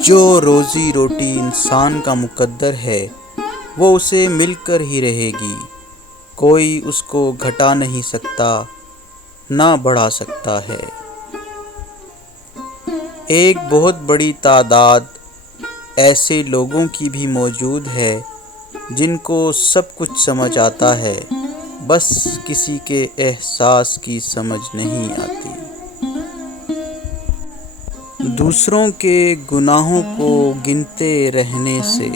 جو روزی روٹی انسان کا مقدر ہے وہ اسے مل کر ہی رہے گی، کوئی اس کو گھٹا نہیں سکتا نہ بڑھا سکتا ہے۔ ایک بہت بڑی تعداد ایسے لوگوں کی بھی موجود ہے جن کو سب کچھ سمجھ آتا ہے، بس کسی کے احساس کی سمجھ نہیں آتی۔ دوسروں کے گناہوں کو گنتے رہنے سے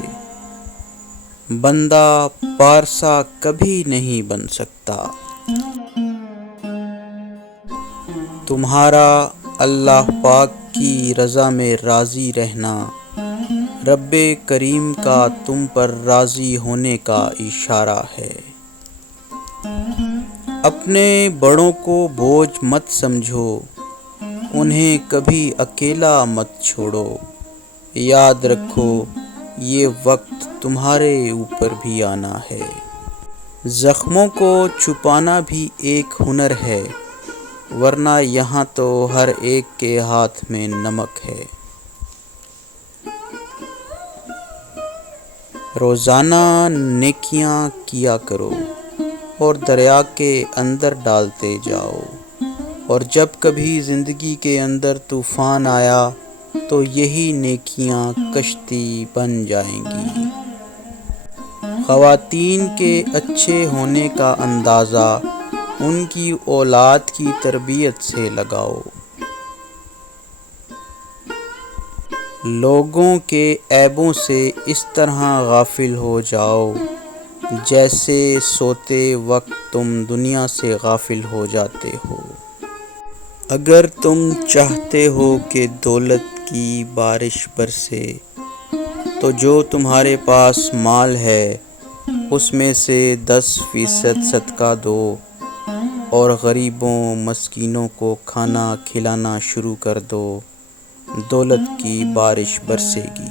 بندہ پارسا کبھی نہیں بن سکتا۔ تمہارا اللہ پاک کی رضا میں راضی رہنا رب کریم کا تم پر راضی ہونے کا اشارہ ہے۔ اپنے بڑوں کو بوجھ مت سمجھو، انہیں کبھی اکیلا مت چھوڑو، یاد رکھو یہ وقت تمہارے اوپر بھی آنا ہے۔ زخموں کو چھپانا بھی ایک ہنر ہے، ورنہ یہاں تو ہر ایک کے ہاتھ میں نمک ہے۔ روزانہ نیکیاں کیا کرو اور دریا کے اندر ڈالتے جاؤ، اور جب کبھی زندگی کے اندر طوفان آیا تو یہی نیکیاں کشتی بن جائیں گی۔ خواتین کے اچھے ہونے کا اندازہ ان کی اولاد کی تربیت سے لگاؤ۔ لوگوں کے عیبوں سے اس طرح غافل ہو جاؤ جیسے سوتے وقت تم دنیا سے غافل ہو جاتے ہو۔ اگر تم چاہتے ہو کہ دولت کی بارش برسے تو جو تمہارے پاس مال ہے اس میں سے 10% صدقہ دو اور غریبوں مسکینوں کو کھانا کھلانا شروع کر دو، دولت کی بارش برسے گی۔